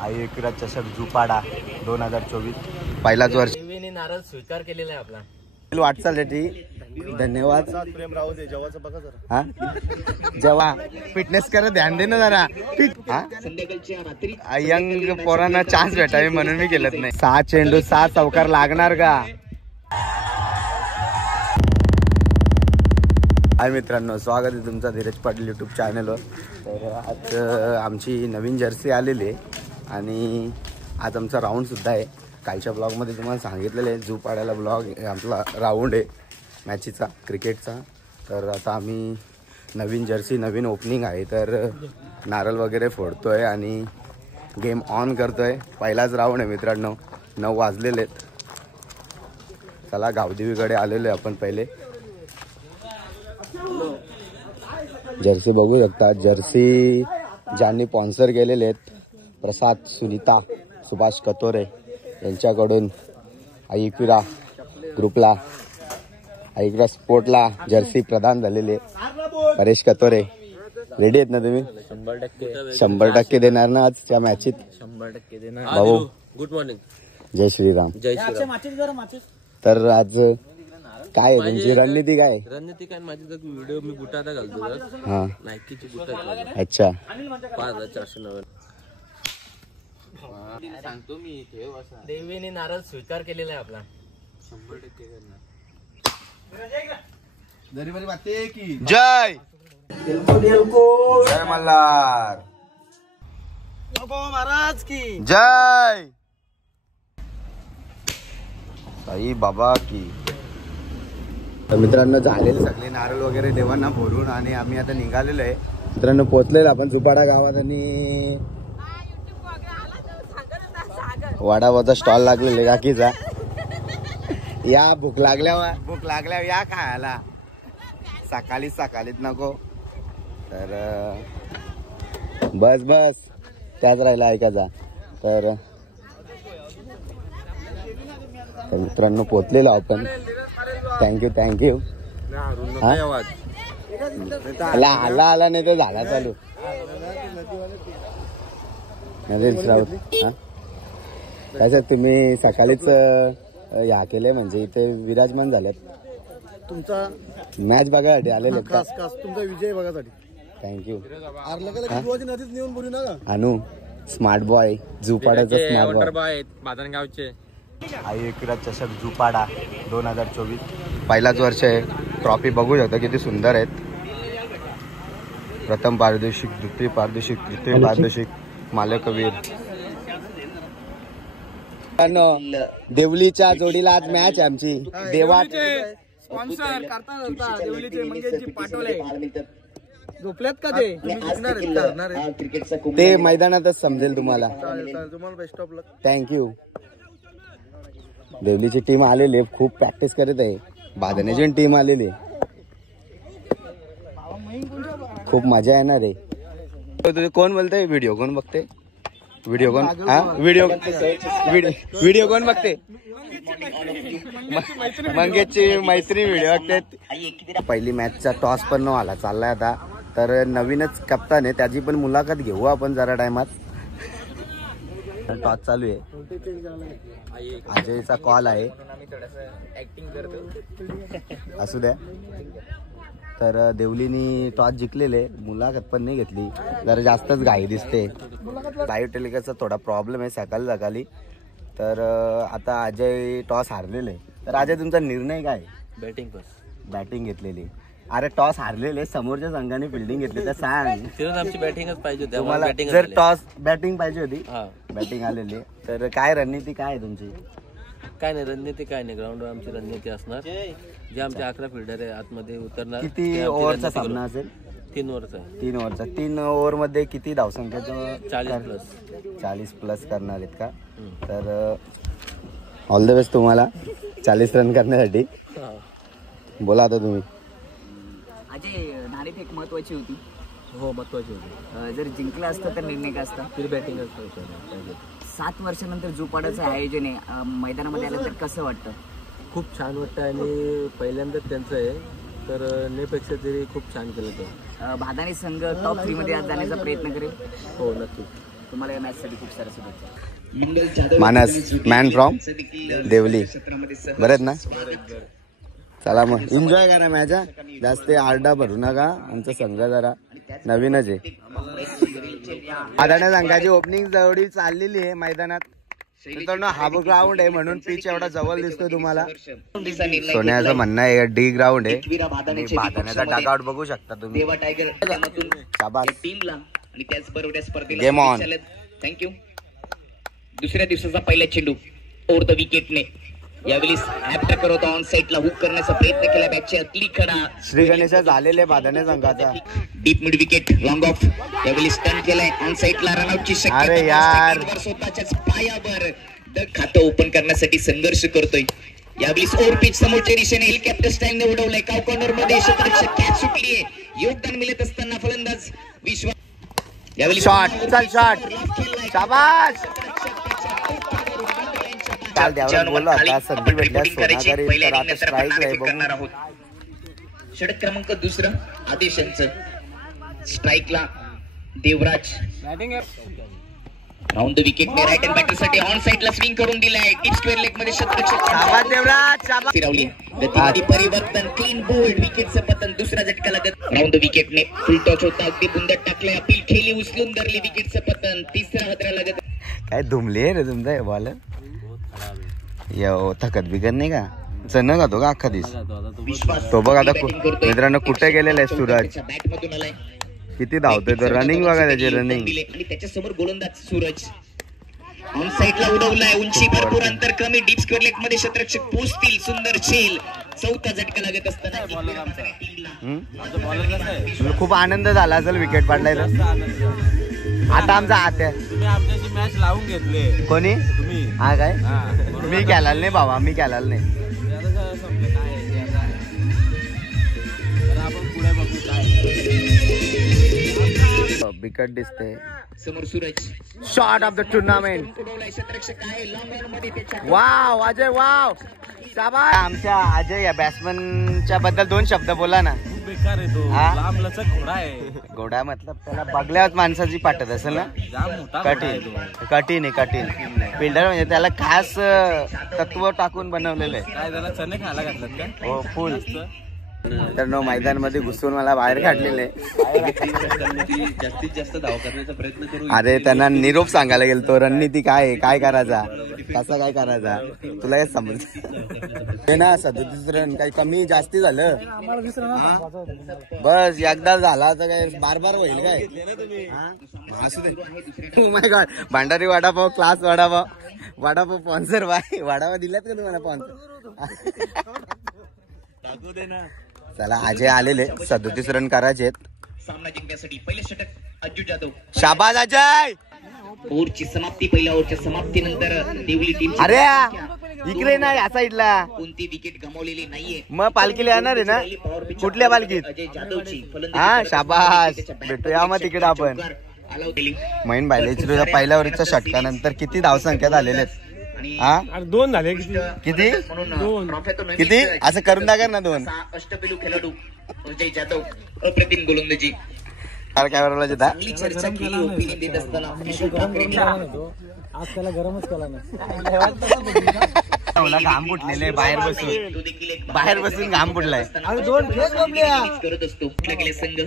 आई एकविरा चषक झुपाडा 2024 पहिलाच वर्ष नारळ स्वीकार केलेला आहे आपला वाटचालसाठी धन्यवाद. प्रेम राहू दे जेवाचं बघा जरा. हा जेव्हा फिटनेस कर ध्यान दे ना जरा. यंग पोरांना चान्स भेटावे म्हणून मी केलंच नाही. 6 चेंडू 6 चौकार लागणार का? हाय मित्रांनो, स्वागत आहे तुमचं धीरज पाटील यूट्यूब चॅनलवर. तर आज आमची नवीन जर्सी आलेली आहे आणि आज आमचा राऊंडसुद्धा आहे. कालच्या ब्लॉगमध्ये तुम्हाला सांगितलेलं आहे झुपाड्याला ब्लॉग आपला राऊंड आहे मॅचीचा क्रिकेटचा. तर आता आम्ही नवीन जर्सी नवीन ओपनिंग आहे तर नारळ वगैरे फोडतो आहे आणि गेम ऑन करतो आहे. पहिलाच राऊंड आहे मित्रांनो. 9 वाजलेले आहेत. चला गावदेवीकडे आलेलो आहे आपण. पहिले जर्सी बघू शकता. जर्सी ज्यांनी स्पॉन्सर केलेले आहेत प्रसाद सुनीता सुभाष कतोरे यांच्याकडून ऐकविरा ग्रुपला ऐकविरा स्पोर्टला जर्सी प्रदान झालेले परेश कतोरे. रेडी आहेत ना तुम्ही? 100% देणार ना आजच्या मॅचीत? 100% देणार भाऊ. Good morning. जय श्रीराम. जय श्रीराम. तर आज काय आहे तुमची रणनीती? काय रणनीती काय माझी? तर व्हिडिओ मी बुटाला घालतो. हा नायकीची बुटा. अच्छा 5490 सांगतो मी. देवीने नारळ स्वीकार केलेला आहे आपला 100% करणार. जय जय मल्हार महाराज की जय साई बाबा की. तर मित्रांनो झालेले सगळे नारळ वगैरे देवांना फोडून आणि आम्ही आता निघालेलो आहे. मित्रांनो पोहोचलेलो आपण झुपाडा गावात आणि वडापावचा स्टॉल लागलेला काकीचा. या भूक लागल्यावर या खायला. सकाळीच नको. तर बस त्याच राहिला ऐकायचा. तर मित्रांनो पोचलेलो आपण. थँक्यू. आला नाही तर झाला चालू. कसं तुम्ही सकाळीच या केले म्हणजे इथे विराजमान झाल्यात. तुमचा मॅच बघायसाठी आलेले खास तुमचा विजय बघासाठी. थँक्यू. नदीत नेऊन बोलू नका. अनु स्मार्ट बॉय झुपाड्याचा स्मार्ट बॉय बादनगावचे. आई एकविरा चषक झुपाडा 2024 पहिलाच वर्ष आहे. ट्रॉफी बघू शकता किती सुंदर आहेत. प्रथम पारितोषिक, द्वितीय पारितोषिक, तृतीय पारितोषिक, मालकवीर. देवलीच्या जोडीला आज मॅच आहे आमची. देवा स्पॉन्सर करता देवलीचे मंगेशजी पाटोले. झोपल्यात का ते? ते मैदानातच समजेल तुम्हाला. तुम्हाला बेस्ट ऑफ लक. थँक्यू. देवलीची टीम आलेली आहे. खूप प्रॅक्टिस करत आहे. बादण्याची टीम आलेली आहे. खूप मजा येणार आहे. तुझे कोण बोलतंय? व्हिडिओ कोण बघते? व्हिडिओ कोण? हा व्हिडिओ कोण बघते? मंगेशची मैत्री व्हिडिओ बघते. पहिली मॅचचा टॉस पण न आला चाललाय आता. तर नवीनच कप्तान आहे त्याची पण मुलाखत घेऊ आपण जरा टायमात. टॉस चालू आहे. अजयचा कॉल आहे. असू द्या. तर देवलीनी टॉस जिंकलेले. मुलाखत पण नाही घेतली. जरा जास्तच घाई दिसते. लाईव्ह टेलिकास्टचा थोडा प्रॉब्लेम आहे सकाळी. तर आता अजय टॉस हारलेले. तर अजय तुमचा निर्णय काय? बॅटिंग घेतलेली. अरे टॉस हारलेले समोरच्या संघाने फिल्डिंग घेतली तर सांग. आमची बॅटिंगच पाहिजे होती. तुम्हाला जर टॉस बॅटिंग पाहिजे होती. बॅटिंग आलेली. तर काय रणनीती काय आहे तुमची? काय नाही रणनीती काय नाही. ग्राउंडवर आमची रणनीती असणार. जे आमचे 11 फिल्डर आहे आतमध्ये उतरणार. किती ओव्हरचा सामना असेल? 3 ओव्हरचा. 3 ओव्हरचा. 3 ओव्हर मध्ये किती धावसंख्येचं? 40 प्लस करणार आहेत का? तर ऑल द बेस्ट तुम्हाला 40 रन करण्यासाठी. बोला आता तुम्ही. अजय नारीत एक महत्वाची होती. हो महत्वाची होती. जर जिंकलं असतं तर निर्णय काय असता? फिर बॅटिंग. 7 वर्षानंतर झुपाड्याचं आयोजन आहे. मैदानामध्ये आलं तर कसं वाटतं? खूप छान वाटतं आणि पहिल्यांदाच त्यांचं आहे. तर नेपेक्षा तरी खूप छान केलं. भादानी संघ टॉप 3 मध्ये आज जाण्याचा प्रयत्न करेल. हो नक्की. तुम्हाला या मॅचसाठी खूप साऱ्या शुभेच्छा. मानस मॅन फ्रॉम देवली, बरं आहेत ना? चला मग एन्जॉय करा मॅच. जास्त आरडा भरू नका, आमचा संघ जरा नवीनच आहे. आदाने संघाची ओपनिंग जवळ चाललेली आहे मैदानात. मित्रांनो हा ग्राउंड आहे म्हणून पिच एवढा जवळ दिसतोय तुम्हाला. सोन्याचं म्हणणं आहे डी ग्राउंड आहे आणि बादाण्याचा डगआउट बघू शकता तुम्ही. Game on. थँक्यू. दुसऱ्या दिवसाचा पहिला चेंडू ओव्हर द विकेटने यावेळी ऍप्टर करत ऑन साइडला हुक करण्याचा प्रयत्न केला. बॅटच्या अतली खडा श्री गणेश झालेले बादाणे संघाचा. Deep mid wicket long of यावेळी स्टन केलाय. ऑन साइडला रनआउटची शक्यता. अरे यार स्वतःच्याच पायावर खातं ओपन करण्यासाठी संघर्ष करतोय. यावेळी ओव्हर पिच समोरच्या दिशेने हेलिकॉप्टर स्टाईलने उडवलंय. काव कॉर्नर मध्ये क्षेत्ररक्षक कॅच सुटलीये. योगदान मिळत असताना फलंदाज विश्व यावेळी शॉट. चल शॉट. शाबाश. काल देवराज बोलला होता संधी भेटल्यास सोनागारी, तर आता स्ट्राईक आहे बघू. षटक क्रमांक दुसरा आदेशांचं. स्ट्राईकला देवराज. राऊंड द विकेटने राईट हँड बॅटर साठी ऑन साइडला स्विंग करून दिलाय. टिप स्क्वेअर लेग मध्ये क्षेत्ररक्षक शाबास देवराज. शाबास. फिरवली. गतीमध्ये परिवर्तन. क्लीन बोल्ड विकेटचं पतन. दुसरा झटका लागत. राऊंड द विकेटने फुल टॉच होता. अगदी बुंदट टाकलाय. अपील खेळली उचलून धरली. विकेटचं पतन. तिसरा हादरा लागत. काय धुमले रे तुमचा बॉल. थकत बिकत नाही का? चण खातो का अख्खा दिवस तो? बघ आता मित्रांनो कुठे गेलेला आहे सूरज. बॅट मधून आलाय. किती धावतोय तो. रनिंग बघा त्याची रनिंग. आणि त्याच्यासमोर गोलंदाज सूरज ऑन साइडला उडवलाय. उंची भरपूर अंतर कमी. डीप स्क्वेअर लेग मध्ये क्षेत्ररक्षक पोहोचतील. सुंदर झेल. चौथा झटका लागत असताना खूप आनंद झाला असेल विकेट पडलाय तर. आता आमचा हात आहे. तुम्ही आमच्याशी मॅच लावून घेतले. कोणी? तुम्ही. हा काय? मी केला नाही बाबा, मी केला नाही. आपण पुढे बघू काय. विकेट दिसते. समोर Suraj. Shot of the tournament. क्षेत्ररक्षक आहे. लॉंग ऑन मध्ये त्याच्या वाव अजय वाव. शाबास. आमच्या अजय या बॅट्समनच्या बद्दल दोन शब्द बोला ना. बेकार आहे तो. हा? लांब लचक घोडा आहे. घोडा मतलब त्याला बघल्यावर माणसाची पाठत असेल ना. जाम मोठा घोडा आहे कठीण तो. कठीण आहे कठीण. फिल्डर म्हणजे त्याला खास तत्व टाकून बनवलेलं आहे. काय त्याला चणे खायला घातलात का? हो फुल. तर नो मैदानमध्ये घुसून मला बाहेर काढलेले. जास्तीत जास्त धाव करण्याचा प्रयत्न करू. अरे त्यांना निरोप सांगायला गेलो तो. रणनीती काय आहे, काय करायचा, कसा काय करायचा, तुला काय समज ते ना. 37 रन काही कमी जास्ती झालं बस. एकदा झाला तर काय बार बार होईल काय? असू दे. Oh my god. Bhandari vada pav class vada pav. Vada pav sponsor by. Vada pav दिलात का तुम्हाला स्पॉन्सर? चला अजय आलेले. 37 रन करायचे. सामना जिंकण्यासाठी पहिले षटक अज्जू जाधव. शाबाज अजय. ओव्हरची समाप्ती. पहिल्या ओव्हरच्या समाप्तीनंतर देवली टीम अरे इकडे नाही या साईडला. कोणती विकेट गमावलेली नाहीये. मग पालखीला येणार आहे ना? कुठल्या पालखीत? अजय जाधवची हा शाबास. भेटूया मग तिकडे आपण. मैन बायलेच्या पहिल्या ओव्हरच्या षटकानंतर किती धावसंख्या झालेल्या आहेत? हा 2 झाले. किती किती असं करून टाका ना 2. अष्टपैलू खेळाडू अजय जाधव अप्रतिम गोलंदाजी. काय बरोबर चांगली चर्चा केली. ओपिनियन देत असताना आज त्याला गरमच केला ना. घाम फुटलेले बाहेर बसून. बाहेर बसून घाम फुटलाय. करत असतो. गेले संघ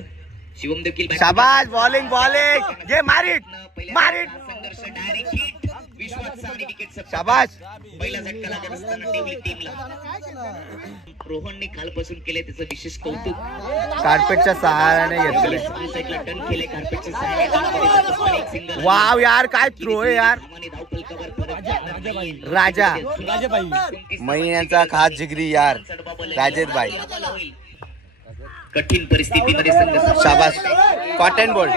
शिवम देखील. शाबास. बॉलिंग बॉलिंग घे. Marit Marit. संघर्ष डायरेक्ट हिट. विश्वासचा आणि विकेटचा शाबास. पहिला झटका लागत असताना देवली टीमला रोहनने कालपासून केले त्याचं विशेष कौतुक. कार्पेटच्या सहाऱ्याने घेतले. साईडला टर्न केले. कार्पेटच्या सहाय्याने. वाव यार काय थ्रो आहे यार. राजा महिन्याचा खास जिगरी यार राजेश भाई. कठीण परिस्थितीमध्ये संघ शाबास. Cotton bolt.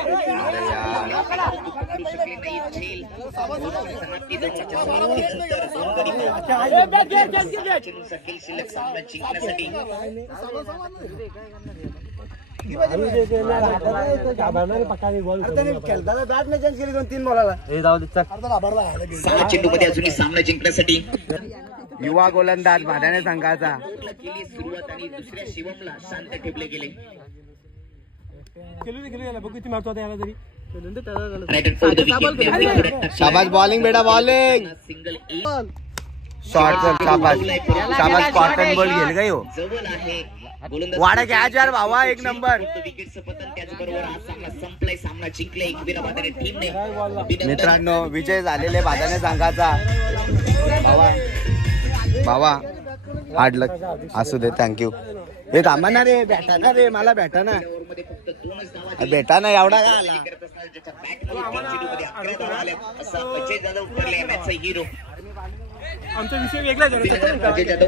चेंडू मध्ये अजूनही सामना जिंकण्यासाठी युवा गोलंदाज भाड्याने संघाचा. केली सुरुवात आणि दुसऱ्या शिवमला शांत ठेवले गेले. किती मारतो याला तरी शाबाश बॉलिंग बेटा बॉलिंग सिंगल शॉट शाबाश शाबाश कॉटन बॉल गेल काय हो जवळ आहे वाडा कॅच यार भावा एक नंबर विकेटचं पतन त्याचबरोबर हा सामना संपलाय सामना जिंकलाय एकविरा बादाने टीमने मित्रांनो विजय झालेले बादाने संघाचा भावा हार्ड लक असू दे थँक्यू हे थांबा ना रे भेटा ना रे मला भेटा ना भेटा ना एवढा काय आला अजय जाधव उतरले मॅचचा हिरो आमचा विषय वेगळाच अजय जाधव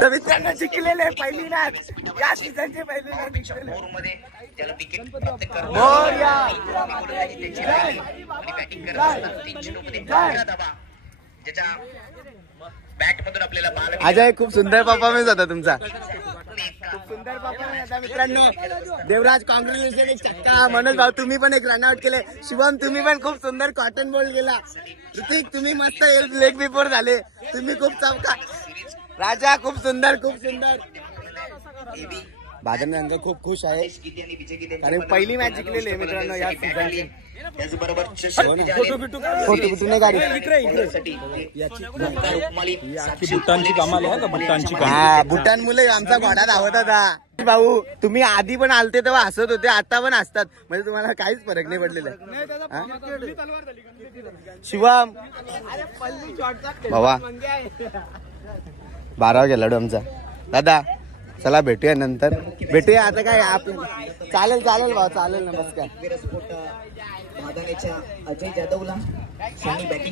तर मित्रांनो जिंकलेले पहिली मॅच या सीझनची पहिली मॅच जिंकलेले मध्ये त्याला विकेट प्राप्त करतो मोरया. बॅटिंग करत असताना 300 मध्ये 11 धावा ज्याच्या बॅट मधून आपल्याला बाल अजय खूप सुंदर परफॉर्मन्स होता तुमचा खूप सुंदर परफॉर्मन्स होता मित्रांनो देवराज कॉंग्रॅच्युलेशन एक चक्का मनोज भाऊ तुम्ही पण एक रनआउट केले शिवम तुम्ही पण खूप सुंदर कॉटन बॉल केला ऋतिक तुम्ही मस्त लेग बिफोर झाले तुम्ही खूप चमका राजा खूप सुंदर बादल अंक खूप खुश आहे आणि पहिली मॅच जिंकलेली आहे मित्रांनो या सीझनची त्याचबरोबर फोटो नाही गाडी बुट्टांची कमाल आहे का बुट्टांची हा भूटान मुले आमचा घोडा धावत होता भाऊ तुम्ही आधी पण आलते तेव्हा हसत होते आता पण हसतात म्हणजे तुम्हाला काहीच फरक नाही पडलेला शिवम भावा 12 गेला आमचा दादा चला भेटूया नंतर भेटूया आता काय चालेल भाऊ चालेल नमस्कार अजय जाधवला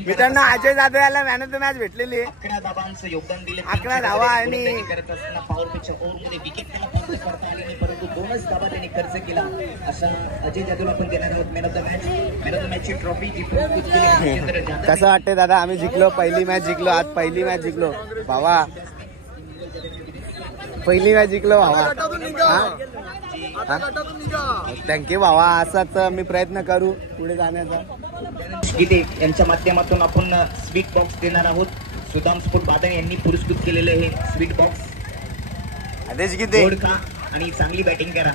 मित्रांनो अजय जाधव याला मॅन ऑफ द मॅच भेटलेली आहे 11 धावांचं योगदान दिले 11 धावा आणि करत असताना पॉवर पिचच्या ओव्हरमध्ये विकेट त्याला प्राप्त करता आली नाही परंतु 2च धावा त्यांनी खर्च केला अशा अजय जाधवला पण देणार आहोत मॅन ऑफ द मॅचची ट्रॉफी जी प्रस्तुत केली कसं वाटतंय दादा आम्ही जिंकलो पहिली मॅच जिंकलो आज पहिली मॅच जिंकलो भावा पहिली मॅच जिंकलो भावा थँक्यू भावा असाच मी प्रयत्न करू पुढे जाण्याचा गीते यांच्या माध्यमातून आपण स्वीट बॉक्स देणार आहोत सुदाम स्पोर्ट बादन यांनी पुरस्कृत केलेले हे स्वीट बॉक्स आदेश गीते गोड खा आणि चांगली बॅटिंग करा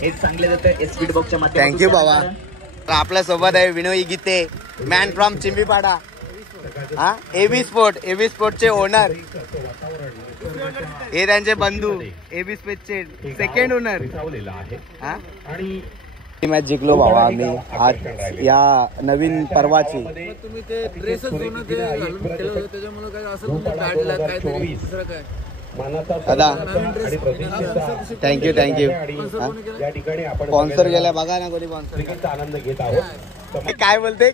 हेच सांगले जातं स्वीट बॉक्सच्या माध्यमातून थँक्यू भावा आपल्या सोबत आहे विनोई गीते मॅन फ्रॉम चिंबीपाडा हा एबी स्पोर्टचे ओनर हे त्यांचे बंधू एबी स्पोर्टचे सेकंड ओनर मॅच जिंकलो भावा आम्ही आज या नवीन पर्वाची तुम्ही ते ड्रेसच जुनं ते घालून केलं होतं त्याच्यामुळे काय असं तुम्ही काढला काय तरी दुसरं काय दादा थँक्यू स्पॉन्सर गेला बघा ना कोणी स्पॉन्सर आनंद घेत आहोत काय बोलते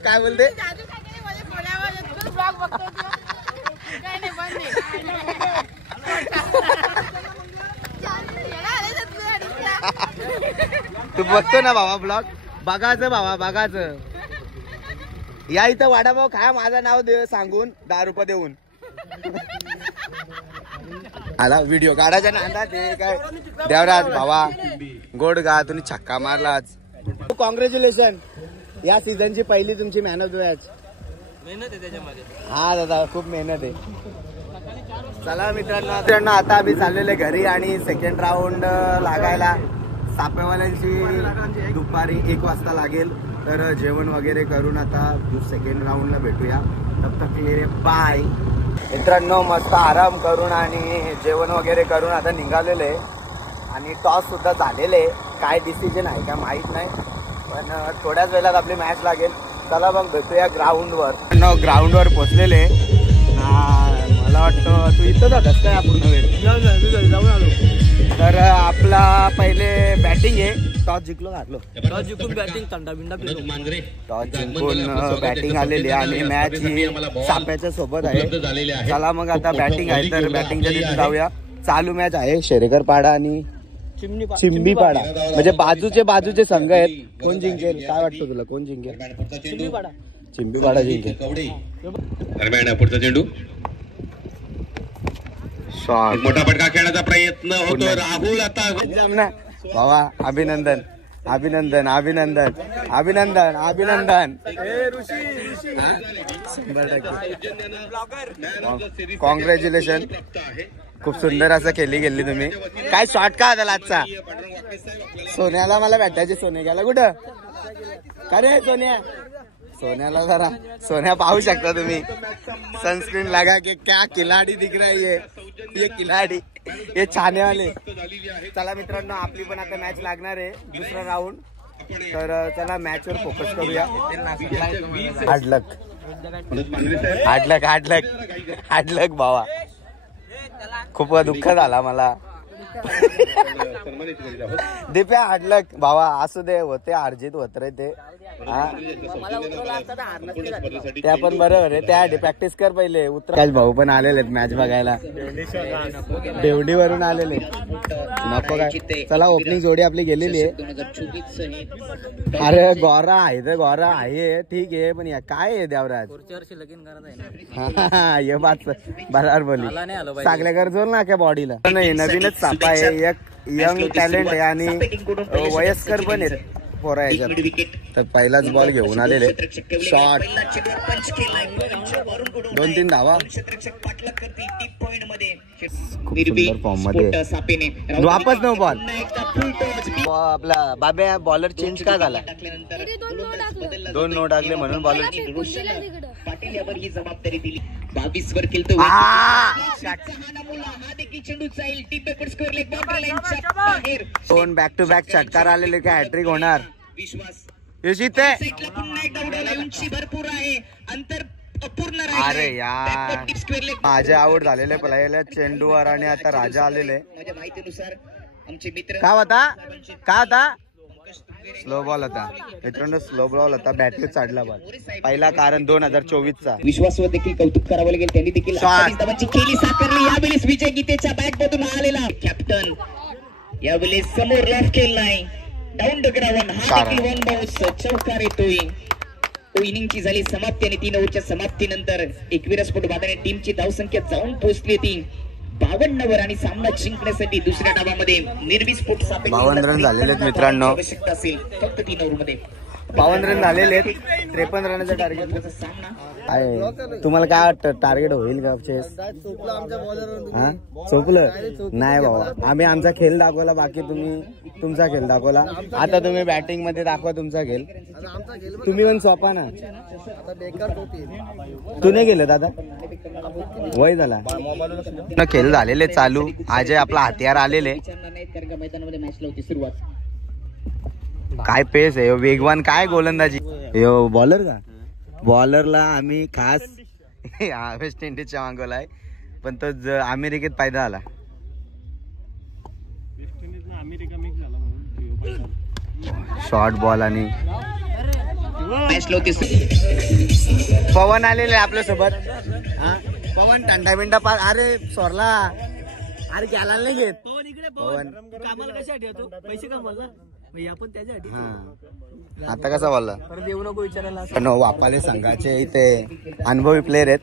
तू बघतो ना बाबा ब्लॉग बघायचं बाबा बघायचं या इथं वडापाव खा माझं नाव सांगून 10 रुपये देऊन आला व्हिडिओ काढायचा ना ते काय देवराज भावा गोड गा तुम्ही छक्का मारला आज कॉंग्रॅच्युलेशन या सीझनची पहिली तुमची मॅन ऑफ द मॅच मेहनत आहे त्याच्यामध्ये हा दादा खूप मेहनत आहे चला मित्रांनो आता आम्ही चाललेले घरी आणि सेकंड राऊंड लागायला सापेवाल्यांची दुपारी 1 वाजता लागेल तर जेवण वगैरे करून आता सेकंड राऊंडला भेटूया तब तक के लिए बाय मित्रांनो मस्त आराम करून आणि जेवण वगैरे करून आता निघालेले आणि टॉस सुद्धा झालेले काय डिसिजन आहे का माहित नाही पण थोड्याच वेळात आपली मॅच लागेल चला मग भेटूया ग्राउंडवर पोचलेले मला वाटतं तू इथंच होतास काय पूर्ण वेळ जाऊन आलो तर आपला पहिले बॅटिंग आहे टॉस जिंकलो घातलो टॉस जिंकून बॅटिंग तंडा बिंडा टॉस जिंकून बॅटिंग आलेली आणि मॅच ही साप्याच्या सोबत आहे चला मग आता बॅटिंग आहे तर बॅटिंगच्या दिवशी जाऊया चालू मॅच आहे शेरेकर पाडा आणि चिंबीपाडा म्हणजे बाजूचे संघ आहेत कोण जिंकेल काय वाटतं तुला कोण जिंकेल चिंबीपाडा जिंकेल दरम्यान पुढचा चेंडू मोठा फटका खेळण्याचा प्रयत्न होतो राहुल आता भावा अभिनंदन अभिनंदन अभिनंदन अभिनंदन अभिनंदन 100%. कॉंग्रॅच्युलेशन. खूप सुंदर असं खेळली गेली तुम्ही. काय शॉट का आला आजचा? सोन्याला मला भेटायचे. सोने गेला कुठं? का रे सोन्या? सोन्याला जरा सोन्या पाहू शकता तुम्ही. सनस्क्रीन लगा के क्या खिलाडी दिख रहा है ये खिलाडी, हे छाने वाले. चला मित्रांनो, आपली पण आता मॅच लागणार आहे, दुसरा राऊंड. तर चला मॅच वर फोकस करूया. हार्ड लक हार्ड लक हार्ड लक हार्ड लक भावा. खूप दुःख झाला मला. दिप्या हार्ड लक भावा. असू दे, होते अर्जित होत रे ते. त्या पण बरोबर आहे, त्यासाठी प्रॅक्टिस कर पहिले. उत्तराज भाऊ पण आलेले आहेत मॅच बघायला, देवडीवरून आलेले. नको काय, चला ओपनिंग जोडी आपली गेलेली आहे. अरे गौरा आहे तर गौरा आहे ठीक आहे, पण काय आहे देवराज हे बात बरोबर बोली. चांगल्या घर जोल ना क्या बॉडीला. नाही, नवीनच सापा आहे, एक यंग टॅलेंट आहे आणि वयस्कर पण आहेत पोरा याच्यात. तर पहिलाच बॉल घेऊन आलेले. शॉट, 2-3 धावा. फॉर्म मध्ये वापस नो बॉल. आपला बाब्या बॉलर चेंज का झाला? 2 नो टाकले म्हणून बॉलर. पाटील यावर ही जबाबदारी दिली. 22 वर खेळतो. चेंडू जाईल टीप बॅकवर्ड स्क्वेअर लेग बाउंड्री लाईनच्या बाहेर. 2 बॅक टू बॅक षटकार आलेले, काय हॅट्रिक होणार? विश्वास यशित आहे. पुन्हा एकदा उडवला. उंची भरपूर आहे, अंतर अपूर्ण राहिले. अरे यार, राजा आउट झालेले पहिल्या चेंडूवर आणि आता राजा आलेले. माझ्या माहितीनुसार आमचे मित्र का होता? का होता? स्लो बॉल होता मित्रांनो, स्लो बॉल होता. बॅटरी चढला बॉल पहिला, कारण 2024चा. विश्वासवर देखील कौतुक करावं लागेल. त्यांनी देखील धावांची खेळी साकारली. यावेळेस विजय गीतेच्या बॅट मधून आलेला कॅप्टन यावेळेस समोर लॉफ केलाय. Down the ground. हा देखील वन बाउन्स चौकार येतोय. इनिंगची झाली समाप्ती आणि 3 ओव्हरच्या समाप्तीनंतर 21 स्फोट बादाने टीमची धावसंख्या जाऊन पोहोचली ती 52 वर आणि सामना जिंकण्यासाठी दुसऱ्या डावामध्ये निर्विस्फोट 52 रन झालेले आहेत मित्रांनो. आवश्यकता असेल फक्त 3 ओव्हर मध्ये 52 रन झालेले आहेत. 53 रनाचा टार्गेट आहे. तुम्हाला काय वाटतं टार्गेट होईल का? हा चोपलं नाही बाबा, आम्ही आमचा खेळ दाखवला, बाकी तुम्ही तुमचा खेळ दाखवला. आता तुम्ही बॅटिंग मध्ये दाखवा तुमचा खेळ. तुम्ही पण सोपा ना, तू नाही गेलं दादा, वय झाला. खेळ झालेले चालू. आज आपला हत्यार आलेले. काय पेस आहे, वेगवान काय गोलंदाजी. यो बॉलर का? बॉलरला आम्ही खास वेस्ट इंडिजच्या मागवलाय, पण तो अमेरिकेत पैदा आला. शॉर्ट बॉल आणि पवन आलेले आपल्या सोबत. पवन टंडा बिंडा पार. अरे सोरला, अरे गेला नाही घेत पवन. पैसे कमवला आपण त्याच्यासाठी. आता कसा बोलला? देऊ नको विचारायला. वापाले संघाचे इथे अनुभवी प्लेयर आहेत.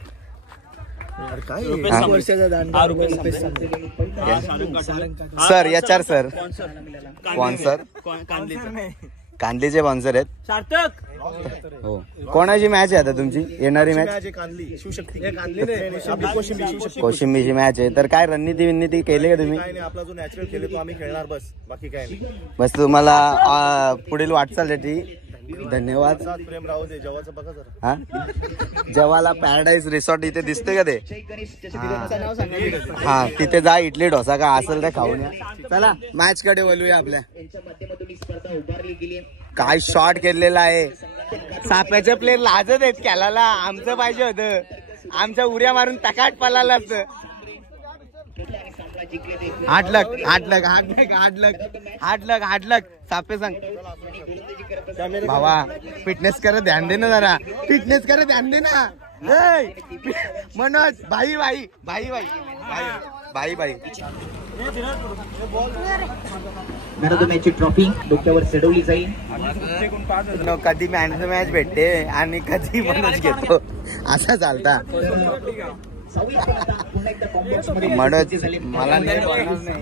सर याचार सर स्पॉन्सर कांदलीचे स्पॉन्सर आहेत. सार्थक हो. कोणाची मॅच आहे आता तुमची येणारी मॅच? कोशिंबीची मॅच आहे. तर काय रणनीती केली का तुम्ही? आपला जो नॅचरल खेळ तो आम्ही खेळणार, बस बाकी काय नाही. बस तुम्हाला पुढील वाटचालीसाठी धन्यवाद. प्रेम राहू दे. जेवाचं बघा जरा. हा, जेवाला पॅराडाईज रिसॉर्ट इथे दिसते का ते? हा, तिथे जा. इडली डोसा का असेल ते खाऊन या. चला मॅच कडे बोलूया आपल्या. काय शॉट केलेला आहे. साप्याचे प्लेयर लाजत आहेत खेळायला. आमचं पाहिजे होतं, आमच्या उड्या मारून तकाट पळाला असतं. 8 लाख 8 लाख 8 लाख 8 लाख 8 लाख 8 लाख. सापे सांग भावा, फिटनेस कर ध्यान दे ना जरा. फिटनेस कर ध्यान दे ना. मनोज भाई भाई भाई भाई भाई भाई मॅच ट्रॉफी डोक्यावर चढवली जाईल. कधी मॅन ऑफ द मॅच भेटते आणि कधी मनोज घेतो, असा चालता. मनोज मला नाही बोलणार नाही.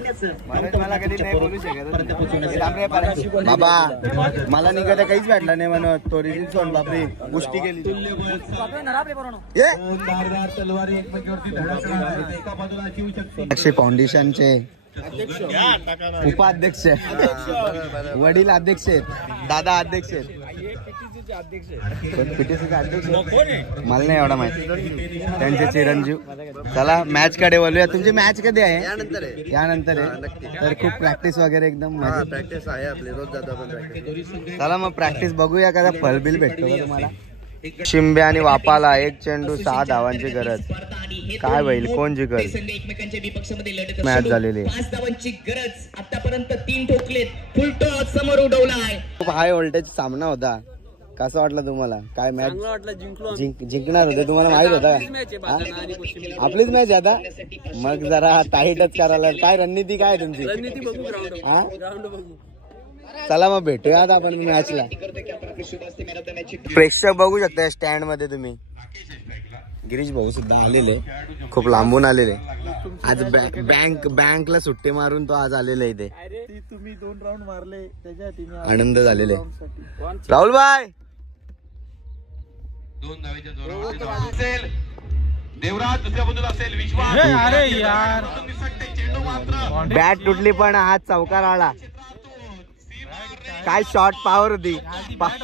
मनोज मला कधी नाही बोलू शकत बाबा. मला निघायला काहीच भेटलं नाही मनोज. तो रिजिन सोन बापरे गोष्टी केली. फाउंडेशनचे उपाध्यक्ष, वडील अध्यक्ष आहेत, दादा अध्यक्ष आहेत. पीटीसीचे अध्यक्ष मला नाही एवढा माहिती. त्यांचे चिरंजीव. चला मॅच कडे बोलूया. तुमची मॅच कधी आहे? यानंतर आहे. तर खूप प्रॅक्टिस वगैरे एकदम प्रॅक्टिस आहे आपली, रोज जातो आपण प्रॅक्टिस. चला मग प्रॅक्टिस बघूया. का फलबिल भेटतो का तुम्हाला? शिंबे आणि वापाला 1 चेंडू 6 धावांची गरज. काय होईल? कोण जिंकल? मॅच झालेली 5 धावांची गरज. आतापर्यंत 3 ठोकलेत. फुल टॉस समोर उडवलाय. खूप हाय व्होल्टेज सामना होता. कसं वाटलं तुम्हाला? काय मॅच जिंकणार होते तुम्हाला माहित होता? आपलीच मॅच आहे आता. मग जरा टाईटच करायला. काय रणनीती काय तुमची? चला मग भेटूया आता आपण मॅचला. प्रेक्षक बघू शकता स्टँड मध्ये तुम्ही. गिरीश भाऊ सुद्धा आलेले, खूप लांबून आलेले. आज बँकला सुट्टी मारून तो आज आलेला इथे. तुम्ही 2 राऊंड मारले त्याच्या आनंद झालेले. राहुल भाई बॅट तुटली पण आज चौकार आला. काय शॉट पॉवर होती.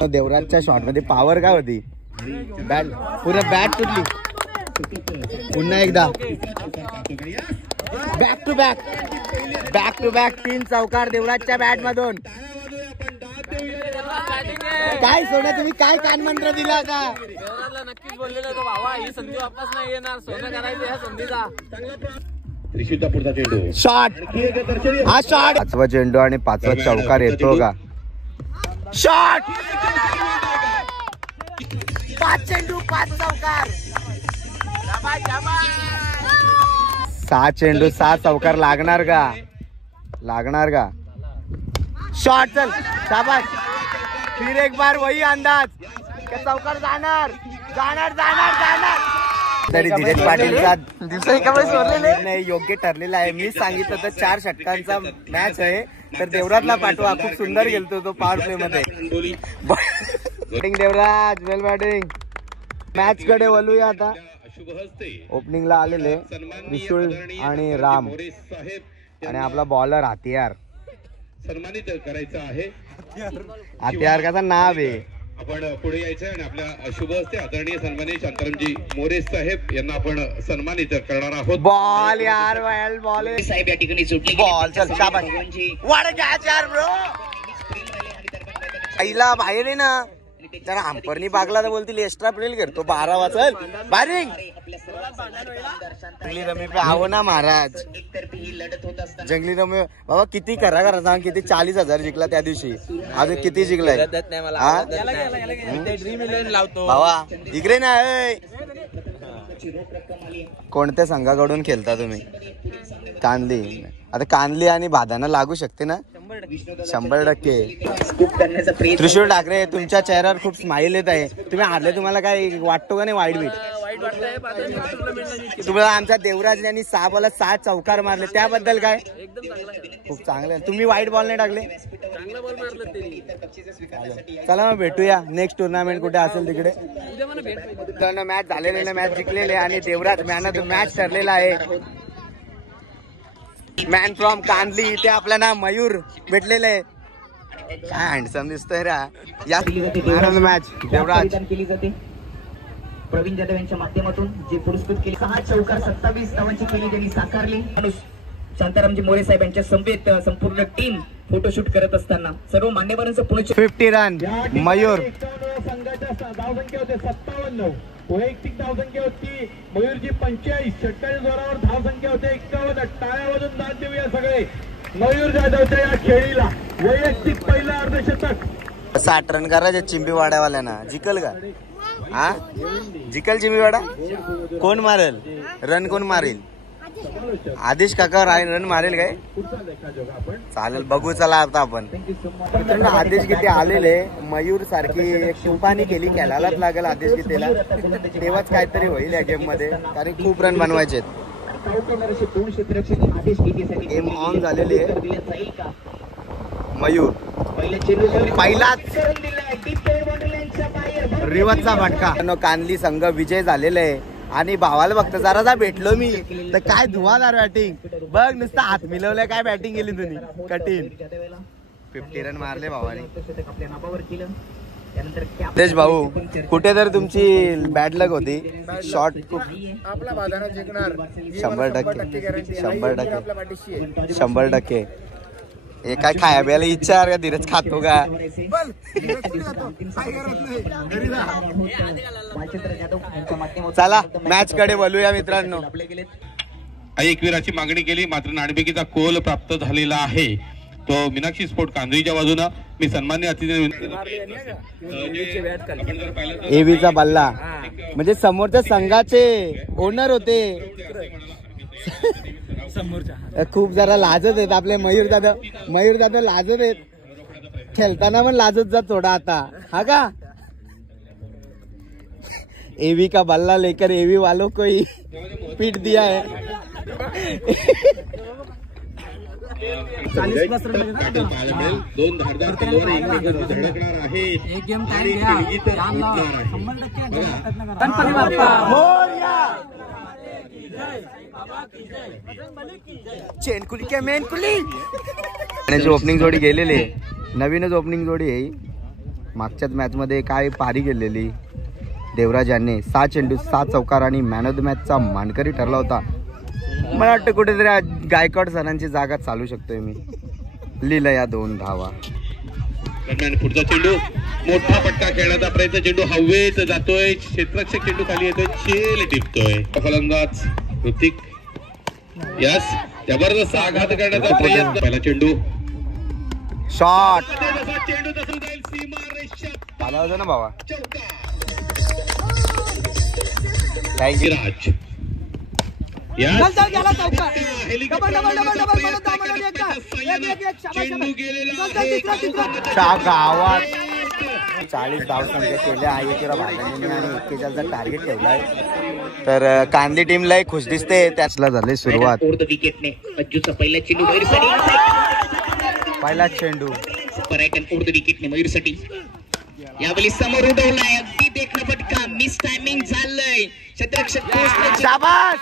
देवराजच्या शॉट मध्ये पॉवर काय होती? बॅट पुरा बॅट तुटली. पुन्हा एकदा बॅक टू बॅक 3 चौकार देवराजच्या बॅट मधून. काय सोनं तुम्ही काय कानमंत्र दिला का? नक्कीच बोललेलं होतं भावा, ही संधी वापस नाही येणार. सोनं करायचं या संधीचा. शॉट. हा शॉट. 5वा चेंडू आणि 5वा चौकार येतो का? शॉट. 5 चेंडू 5 चौकार. 6 चेंडू 6 चौकार लागणार का? शॉट. चल शाबाश. फिर एक बार वही अंदाज. चौकार जाणार. तरी धीरज पाटीलचा निर्णय योग्य ठरलेला आहे. मी सांगितलं तर 4 षटकांचा मॅच आहे, तर देवराजला पाठवा. खूप सुंदर गेलतो तो पॉवर प्ले मध्ये. बॅटिंग देवराज, वेल बॅटिंग. मॅच कडे वळूया आता. ओपनिंगला आलेले विशुल आणि राम आणि आपला बॉलर हथियार. सन्मानित करायचं आहे. हथियार कसा नाव आहे. आपण पुढे यायचं आणि आपल्या शुभ हस्ते आदरणीय सन्माननीय शांतारामजी मोरे साहेब यांना आपण सन्मानित करणार आहोत. बॉल यार, वाइल्ड बॉल आहे साहेब या ठिकाणी सुटली. बॉल. चल शाबाश. वाढ कॅच यार ब्रो. पहिला बाहेर आहे ना. जरा अंपरनी पागला तर बोलतील एक्स्ट्रा प्लेल करतो. 12 वाजल बारिंग. जंगली रमी पे आओ ना महाराज. जंगली रमी बाबा किती करा सांग. किती 40,000 जिंकला त्या दिवशी. अजून किती जिंकलाय बाबा? इकडे ना. कोणत्या संघाकडून खेळता तुम्ही? कांदली. आता कांदली आणि भादाना लागू शकते ना? 100%. त्रिशूल ठाकरे तुमच्या चेहऱ्यावर खूप स्माइल येत आहे. तुम्ही हारले, तुम्हाला काय वाटतो का नाही? वाईट बीट तुम्हाला? आमच्या देवराज यांनी 6 बॉल 6 चौकार मारले, त्याबद्दल काय? खूप चांगले. तुम्ही वाईट बॉल नाही टाकले. चला मग भेटूया नेक्स्ट टुर्नामेंट कुठे असेल तिकडे. मॅच झालेले, मॅच जिंकलेले आणि Devraj man of the match ठरलेला आहे. Man from Kandli. इथे आपलं नाव मयूर भेटलेलं आहे. काय हँडसम दिसतोय रा. या मॅन ऑफ द मॅच देवराज केली जाते. प्रवीण जाधव यांच्या माध्यमातून जे पुरस्कृत केले. 6 चौकार 27 धावांची केली त्यांनी साकारली. शांतारामजी मोरे साहेब यांच्या समवेत संपूर्ण टीम फोटोशूट करत असताना सर्व मान्यवरांचं पुणे 50 रन मयूर. संघाच्या धावसंख्या होते 57. वैयक्तिक धावसंख्या होती मयूरची 45. षटकाच्या जोरावर धावसंख्या होते 51. टाळ्या वाजून दाद देऊया सगळे मयूर जाधवच्या या खेळीला. वैयक्तिक पहिला अर्धशतक. 60 रन करायचे चिंबीवाड्यावाल्यांना. जिकल का? हा जिकल चिंबीवाडा? कोण मारेल रन? कोण मारेल? आदेश काका रन मारेल काय? चालेल, बघू चला आता आपण. आदेश गीते आलेले मयूर सारखी एक तुफानी केली, खेळायलाच लागेल आदेश गीतेला, तेव्हाच काहीतरी होईल या गेम मध्ये, कारण खूप रन बनवायचे. गेम ऑन झालेली आहे. मयूर पहिलाच रिवतचा फटका. कानली संघ विजय झालेला आहे आणि भावाला बघता जरा भेटलो मी तर काय धुवाधार बॅटिंग बघ, नुसतं हात मिळवलंय. काय बॅटिंग केली तुम्ही, कठीण. 50 रन मारले भावाने. तेज भाऊ कुठे तर तुमची बॅड लक होती, शॉट खूप. आपला बाजारात जिंकणार 100%, 100%, 100%. हे काय खाया प्यायला इच्छा का धीरज खातो का? चला मॅच कडे बोलूया मित्रांनो. एकवीराची मागणी केली, मात्र नाणेफेकीचा कोल प्राप्त झालेला आहे. तो मीनाक्षी स्पोर्ट कांद्रीच्या बाजूनं. मी सन्मान्य अतिथी एव्हीचा बल्ला म्हणजे समोरच्या संघाचे ओनर होते. खूप जरा लाजत आहेत आपले मयूर दादा लाजत आहेत. खेळताना पण लाजत जा थोडा आता, हा का? एवी का बल्ला लेकर एवी वालों को ही पीट दिया है. 40+ रन दोन धारदार धडकणार आहे. एक गेम काय घ्या, 100% गणपती बाप्पा चेनकुली काय मेनकुली. ओपनिंग जोडी गेलेली, नवीनच ओपनिंग जोडी आहे. मागच्याच मॅच मध्ये काय पारी गेलेली देवराज यांनी. 6 चेंडू 6 चौकार आणि मॅन ऑफ द मॅचचा मानकरी ठरला होता. मला वाटतं कुठेतरी गायकवाड सरांची जागा चालू शकतोय मी. लिहिलं या 2 धावा. दरम्यान पुढचा चेंडू मोठा पट्टा खेळण्याचा प्रयत्न, चेंडू हवेत जातोय, क्षेत्ररक्षक चेंडू खाली येतोय, चेल टिपतोय. फलंदाज ऋतिक यस जबरदस्त आघात करण्याचा प्रयत्न. पहिला चेंडू शॉट चेंडू तसं जाईल सीमारेषा आला होता ना भावा. राज गावात 40 धावसंख्या केल्या आहे किंवा भाजपने आणि 41चा टार्गेट ठेवलाय. तर कांदी टीमला खुश दिसते. त्याचला झाली सुरुवात. पहिला चेंडू विकेटने मयूरसाठी यावेळी समोर उडवलाय. अगदी देखणं फटका, मिस टायमिंग झालंय. क्षेत्ररक्षक शाबास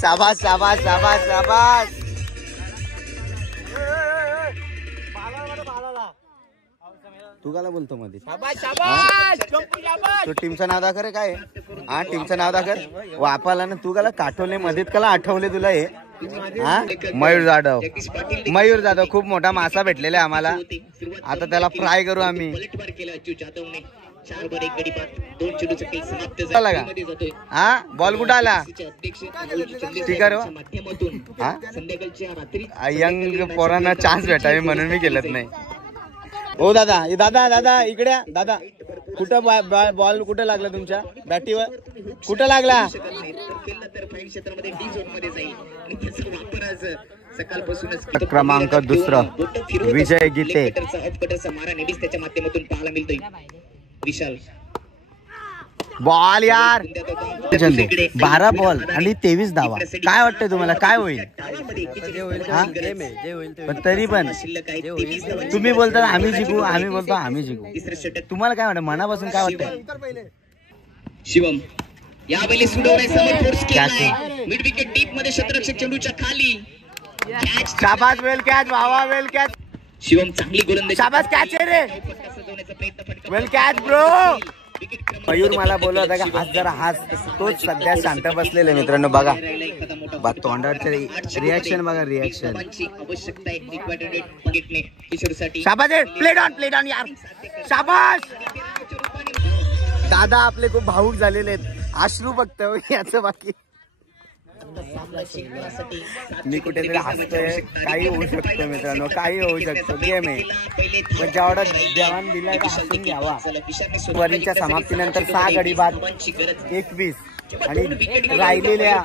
शाबास शाबास शाबास शाबास. तू काला बोलतो मध्ये? तू टीमचं नाव दाखर काय? हा टीमचं नाव दाखर वापाला ना. तू काला काठवले मध्येत काला आठवले तुला हे? हा मयूर जाधव खूप मोठा मासा भेटलेला आहे आम्हाला. आता त्याला फ्राय करू आम्ही. हा बॉल कुठं आला? स्टिकर यंग पोरांना चान्स भेटावे म्हणून मी केलंच नाही. हो दादा दादा इकडे दादा. कुठं बॉल कुठं लागला तुमच्या बॅटीवर? कुठं लागला? क्रमांक 2 विजय गीते. मारा नेहमीच त्याच्या माध्यमातून पाहायला मिळतोय. विशाल बॉल यार. 12 बॉल आणि 23 धावा. काय वाटतंय तुम्हाला काय होईल? पण तरी पण तुम्ही बोलता आम्ही जिंकू, आम्ही बोलतो आम्ही जिंकू. तुम्हाला काय वाटतं मनापासून काय वाटतं? शिवम यावेळी सुडवण्यासमोर फोर्स केलाय. मिड विकेट डीप मध्ये क्षेत्ररक्षक चेंडूच्या खाली. शाबास वेल कॅच भावा, वेल कॅच. शिवम चांगली गोलंदाजी. शाबास कॅच आहे रे, वेल कॅच ब्रो. मयूर मला बोलला होता का हात जरा हात. तोच सध्या शांत बसलेले मित्रांनो. बघा तोंडावरचे रिॲक्शन बघा, रिॲक्शन. शाबास प्ले डाऊन यार. शाबास. दादा आपले खूप भावुक झालेले आहेत. अश्रू फक्त याचं बाकी. मी कुठेतरी हसतोय. काही होऊ शकतं मित्रांनो, काही होऊ शकतं. गेम आहे पण जेवढा देवान दिलाय का हसून घ्यावा. वरीच्या समाप्तीनंतर 6 गडी बाद 21 आणि राहिलेल्या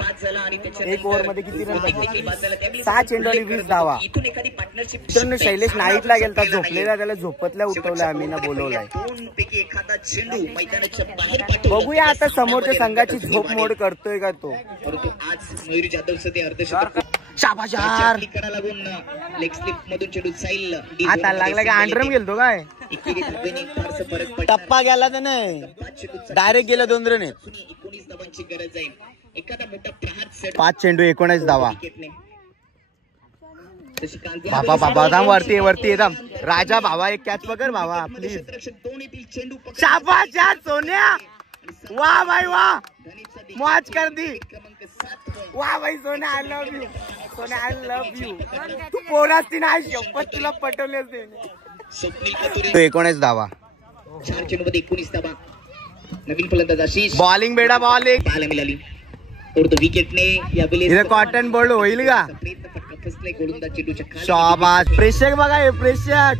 1 ओव्हर मध्ये किती रन पाहिजे? 6 चेंडू आणि 20 धावा. मित्रांनो शैलेश नाईटला गेलता झोपलेला, त्याला झोपतल्या उठवलाय आम्ही ना बोलवलाय. बघूया आता समोरच्या संघाची झोप मोड करतोय का तो. आज मयूर जाधवचं ते अर्धशतक शाबाश यार. लागून लेग स्लिप मधून चेंडू जाईल. आता लागला की अंडरम गेलतो काय टप्पा गेला तर नाही, डायरेक्ट गेला 2 रन. 19 धावांची गरज आहे. एखादा मोठा प्रहार 5 चेंडू 19 धावा. बाबा बाबा दाम वरती वरती एकदम राजा भावा एक कॅच पकड भावा प्लीज. शाबाश यार सोन्या. वाह भाई वाह, मौज कर दी. वाह भाई सोन्या आय लव्ह यू. सोन्या आय लव्ह यू. तू पोरास ती नाही शपथ तुला पटवलेच नाही. 19 धावा. 4 चेंडूमध्ये 19 धावा. नवीन फलंदाज आशिष. बॉलिंग बेडा बॉलिंग पाहायला मिळाली. और विकेटने इथे कॉटन बोल्ड होईल का? फसले गोलंदाज चेंडूच्या खाली. शाबाश. प्रेक्षक बघा हे प्रेक्षक,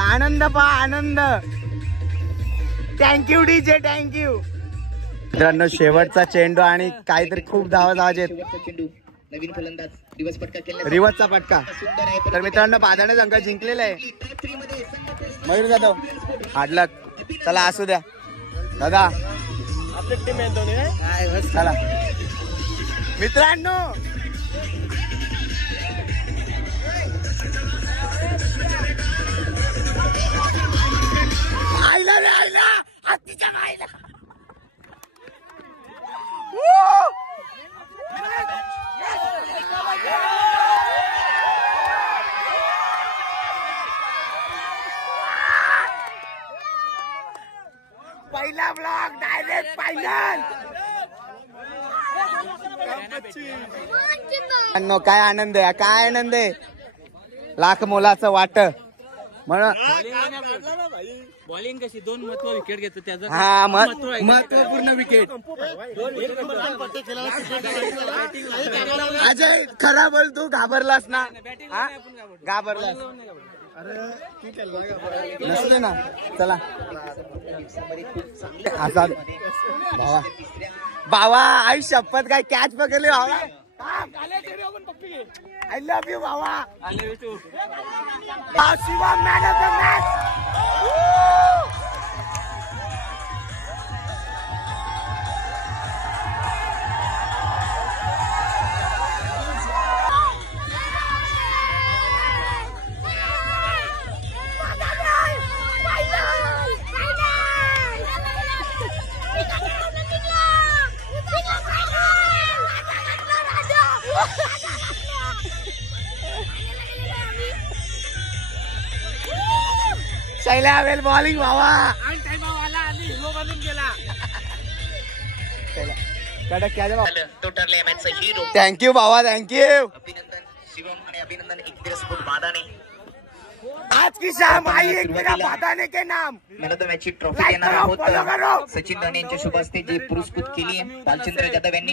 आनंद पहा आनंद. Thank you DJ thank you. मित्रांनो शेवटचा चेंडू आणि काहीतरी खूप धावा धावाचे. चेंडू नवीन फलंदाज रिवर्स फटका केला. रिवर्सचा फटका. तर मित्रांनो बादाने संघ जिंकलेला आहे. मयूर जाधव हाडला. चला असू द्या दादा. चला मित्रांनो आईला रे आईला हत्तीच्या आईला. पहिला ब्लॉक डायरेक्ट फायनल. काय आनंद आहे, काय आनंद आहे. लाख मोलाचं वाट म्हणून बॉलिंग कशी 2 महत्व विकेट घेतो त्याचं. हा महत्वपूर्ण विकेट. अजय खरा बोल, तू घाबरलास ना? घाबरलास नसते ना. चला आसाद भावा भावा आई शपथ काय कॅच पकडले भावा. आय लव्ह यू भावा. Shiva man of the match. Shaila well bowling भावा. कडक क्या तो ठरले मॅचचा हिरो. थँक्यू भावा थँक्यू. अभिनंदन शिवम आणि अभिनंदन 21 फूट बादाने. आज की शाम आई एक मेरा बादाने के नाम. मॅन ऑफ द मॅचची ट्रॉफी देणार आहोत. सचिन धोनी यांच्या शुभ हस्ते जी पुरस्कृत केली आहे भालचंद्र जाधव यांनी.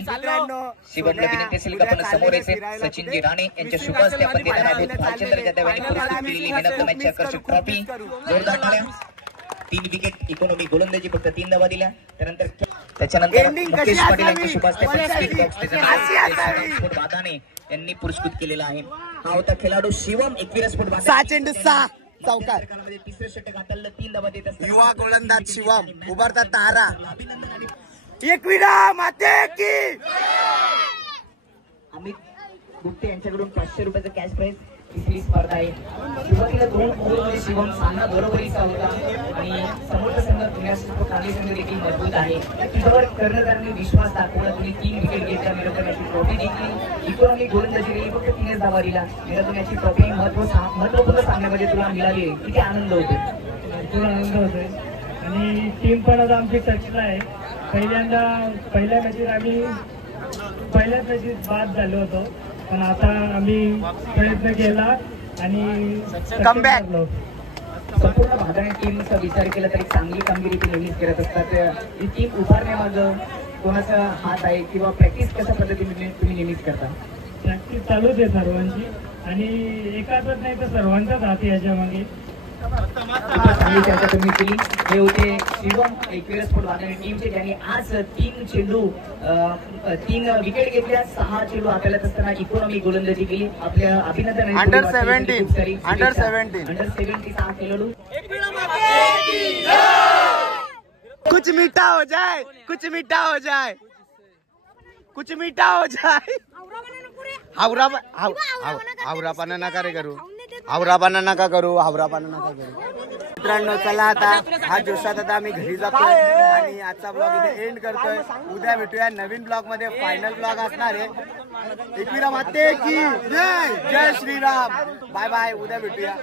शिवमला विनंती असेल का आपण समोर यायचे. सचिनजी राणे यांच्या शुभ हस्ते आपण देणार आहोत भालचंद्र जाधव यांनी पुरस्कृत केलेली मॅन ऑफ द मॅचची आकर्षक ट्रॉफी. जोरदार टाळ्या. 3 विकेट इकॉनॉमी गोलंदाजी फक्त 3 धावा दिल्या. त्याच्यानंतर मुकेश पाटील यांच्या शुभ हस्ते स्पीड बॉक्स बादाने यांनी पुरस्कृत केलेला आहे. हा होता खेळाडू शिवम 21 फूट 6 चेंडू 6 चौकार. तिसरं षटक हाताळलं 3 धावा देत असतात. युवा गोलंदाज शिवम उभारता तारा. एकविरा माते की. अमित गुप्ते यांच्याकडून 500 रुपयाचं कॅश प्राइज ही स्पर्धा आहे. सुरुवातीला 2 ओव्हरमध्ये शिवम सामना बरोबरीचा होता आणि समोरचा संघ पुण्याचा काली संघ देखील मजबूत आहे. तुझ्यावर कर्णधारांनी विश्वास दाखवला. तुम्ही 3 विकेट घेतल्या. मिळवण्याची ट्रॉफी देखील इकॉनॉमी गोलंदाजी केली. फक्त 3 धावा दिला. मिळवण्याची ट्रॉफी महत्वपूर्ण सामन्यामध्ये तुला मिळाली. किती आनंद होतो. भरपूर आनंद होतोय आणि टीम पण आता आमची टचला आहे. पहिल्या मॅचेत आम्ही पहिल्याच मॅचेत बाद झालो होतो पण आता आम्ही प्रयत्न केला आणि कमबॅक संपूर्ण भागाने टीमचा विचार केला तरी चांगली कामगिरी ती नेहमीच करत असतात. ही टीम उभारण्यामागं कोणाचा हात आहे किंवा प्रॅक्टिस कशा पद्धतीने तुम्ही नेहमीच करता? प्रॅक्टिस चालूच आहे सर्वांची आणि एकाच नाही तर सर्वांचाच हात याच्या मागे. चांगली चर्चा तुम्ही केली. हे होते शिवम एकविरा स्पोर्ट वाघाने टीमचे, ज्यांनी आज 3 विकेट घेतल्या, 6 चेंडू हाताळत असताना इकॉनॉमी गोलंदाजी केली. आपल्या अभिनंदन. अंडर 17 6 खेळाडू. कुछ मीठा हो जाए, कुछ मीठा हो जाए, कुछ मीठा हो जाए. हावरापाना नका रे करू, हावरापाना नका करू, हावरापाना नका करू. मित्रांनो चला आता हा जोशात आता आम्ही घरी जातोय आणि आजचा ब्लॉग इथे एंड करतोय. उद्या भेटूया नवीन ब्लॉग मध्ये. फायनल ब्लॉग असणार आहे. एकविरा माते की जय, जय श्रीराम. Bye bye. उद्या भेटूया.